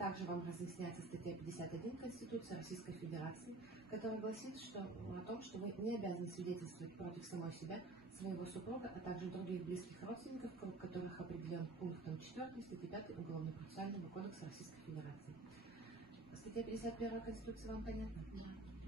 Также вам разъясняется статья 51 Конституции Российской Федерации, которая гласит о том, что вы не обязаны свидетельствовать против самой себя, своего супруга, а также других близких родственников, круг которых определен пунктом 4 статьи 5 Уголовно-процессуального кодекса Российской Федерации. Статья 51 Конституции вам понятна? Да.